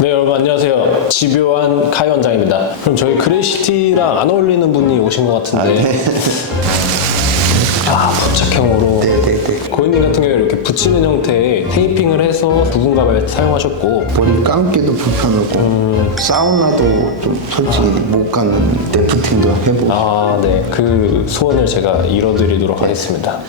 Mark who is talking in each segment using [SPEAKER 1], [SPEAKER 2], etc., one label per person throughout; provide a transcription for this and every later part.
[SPEAKER 1] 네 여러분 안녕하세요. 집요한 카이 원장입니다. 그럼 저희 그레이시티랑 안 어울리는 분이 오신 것 같은데. 아 부착형으로.
[SPEAKER 2] 네네네.
[SPEAKER 1] 고객님 같은 경우에 이렇게 붙이는 형태의 테이핑을 해서 붉은 가발 사용하셨고.
[SPEAKER 2] 머리 감기도 불편하고 사우나도 좀 솔직히 못 가는 데프팅도 해보고.
[SPEAKER 1] 아 네 그 소원을 제가 이뤄드리도록 하겠습니다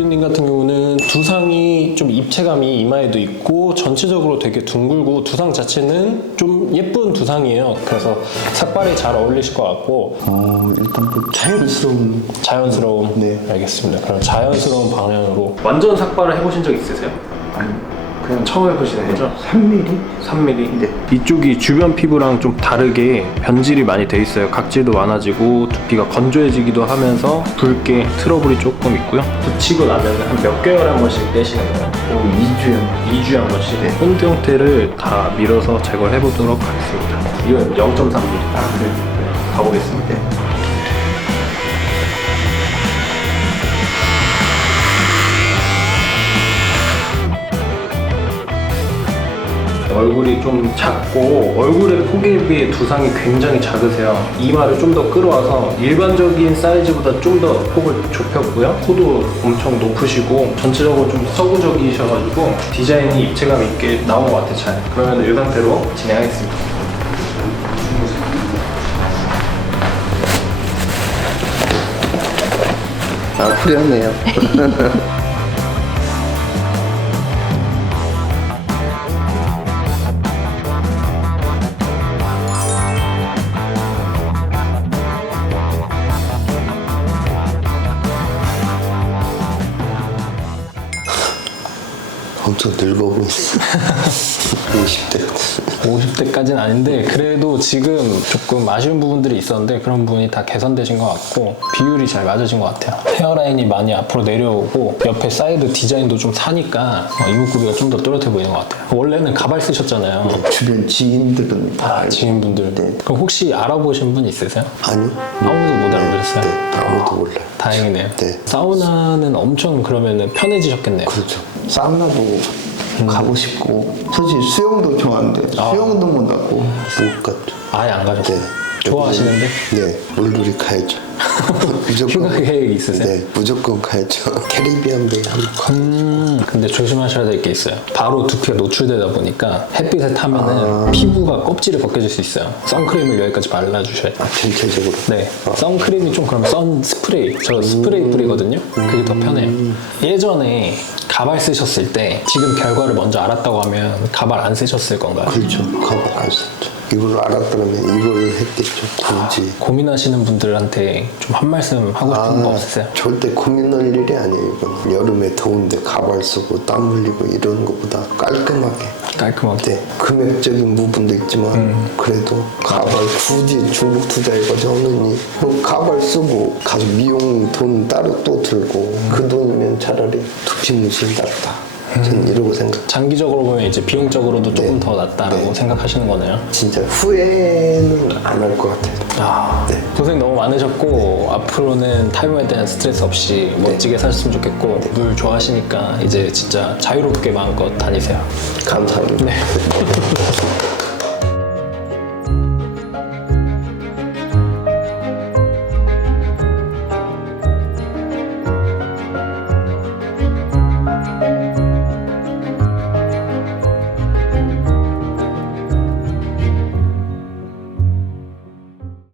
[SPEAKER 1] 고객님 같은 경우는 두상이 좀 입체감이 이마에도 있고 전체적으로 되게 둥글고 두상 자체는 좀 예쁜 두상이에요. 그래서 삭발이 잘 어울리실 것 같고
[SPEAKER 2] 어, 일단 뭐 자연스러운
[SPEAKER 1] 자연스러움.
[SPEAKER 2] 네.
[SPEAKER 1] 알겠습니다. 그럼 자연스러운 방향으로. 완전 삭발을 해보신 적 있으세요?
[SPEAKER 2] 아니 그냥
[SPEAKER 1] 처음 해보시는 거죠?
[SPEAKER 2] 3mm?
[SPEAKER 1] 3mm.
[SPEAKER 2] 네.
[SPEAKER 1] 이쪽이 주변 피부랑 좀 다르게 변질이 많이 돼 있어요. 각질도 많아지고 두피가 건조해지기도 하면서 붉게 트러블이 조금 있고요. 붙이고 나면 한 몇 개월에 한 번씩 떼시는 거예요.
[SPEAKER 2] 어, 2주에
[SPEAKER 1] 2주에 한 번씩.
[SPEAKER 2] 네.
[SPEAKER 1] 본드 형태를 다 밀어서 제거를 해보도록 하겠습니다. 이건 0.3mm.
[SPEAKER 2] 아 그래
[SPEAKER 1] 네, 가보겠습니다.
[SPEAKER 2] 네.
[SPEAKER 1] 얼굴이 좀 작고 얼굴의 폭에 비해 두상이 굉장히 작으세요. 이마를 좀 더 끌어와서 일반적인 사이즈보다 좀 더 폭을 좁혔고요. 코도 엄청 높으시고 전체적으로 좀 서구적이셔가지고 디자인이 입체감 있게 나온 것 같아요. 잘. 그러면 이 상태로 진행하겠습니다.
[SPEAKER 2] 아 후련해요 엄청 늙어 보였어 20대
[SPEAKER 1] 50대까지는 아닌데 그래도 지금 조금 아쉬운 부분들이 있었는데 그런 부분이 다 개선되신 것 같고 비율이 잘 맞으신 것 같아요 헤어라인이 많이 앞으로 내려오고 옆에 사이드 디자인도 좀 사니까 어, 이목구비가 좀 더 또렷해 보이는 것 같아요 원래는 가발 쓰셨잖아요
[SPEAKER 2] 주변 지인들은 다
[SPEAKER 1] 아, 지인분들
[SPEAKER 2] 네.
[SPEAKER 1] 그럼 혹시 알아보신 분 있으세요?
[SPEAKER 2] 아니요
[SPEAKER 1] 아무도 못 알아보셨어요?
[SPEAKER 2] 네, 아무도 몰라요
[SPEAKER 1] 다행이네요
[SPEAKER 2] 네.
[SPEAKER 1] 사우나는 엄청 그러면 편해지셨겠네요
[SPEAKER 2] 그렇죠. 사우나도 가고 싶고 솔직히 수영도 좋아하는데
[SPEAKER 1] 아.
[SPEAKER 2] 수영도 못 가고 못 갔죠.
[SPEAKER 1] 아예 안 가셨어요?
[SPEAKER 2] 네.
[SPEAKER 1] 좋아하시는데?
[SPEAKER 2] 네, 물놀이 가야죠. 무조건.
[SPEAKER 1] 휴가 계획 있으세요?
[SPEAKER 2] 네, 무조건 가야죠. 캐리비안 베이 한번 가.
[SPEAKER 1] 음, 근데 조심하셔야 될 게 있어요. 바로 두피가 노출되다 보니까 햇빛에 타면은 피부가 껍질이 벗겨질 수 있어요. 선크림을 여기까지 발라주셔야 돼요.
[SPEAKER 2] 아, 전체적으로.
[SPEAKER 1] 네, 선크림이 좀 그러면 선 스프레이, 저 스프레이 뿌리거든요. 그게 더 편해요. 예전에 가발 쓰셨을 때 지금 결과를 먼저 알았다고 하면 가발 안 쓰셨을 건가요?
[SPEAKER 2] 그렇죠. 가발 안 썼죠. 이걸 알았더라면 이걸 했겠죠. 굳이.
[SPEAKER 1] 고민하시는 분들한테 좀 한 말씀 하고 싶은 거 없으세요?
[SPEAKER 2] 절대 고민할 일이 아니에요. 이건 여름에 더운데 가발 쓰고 땀 흘리고 이런 것보다 깔끔하게.
[SPEAKER 1] 깔끔하게.
[SPEAKER 2] 네, 금액적인 부분도 있지만
[SPEAKER 1] 음.
[SPEAKER 2] 그래도 가발 굳이 중국 투자해가지고 하느니 뭐 가발 쓰고 가서 미용 돈 따로 또 들고 그 돈이면 차라리 두피 문신 낫다. 저는 이러고 생각.
[SPEAKER 1] 장기적으로 보면 이제 비용적으로도 조금
[SPEAKER 2] 네.
[SPEAKER 1] 더 낫다라고
[SPEAKER 2] 네.
[SPEAKER 1] 생각하시는 거네요.
[SPEAKER 2] 진짜 후회는 안 할 것 같아요.
[SPEAKER 1] 아,
[SPEAKER 2] 네.
[SPEAKER 1] 고생 너무 많으셨고 앞으로는 타이머에 대한 스트레스 없이 멋지게 사셨으면 좋겠고 물 좋아하시니까 이제 진짜 자유롭게 마음껏 다니세요.
[SPEAKER 2] 감사합니다.
[SPEAKER 1] 네.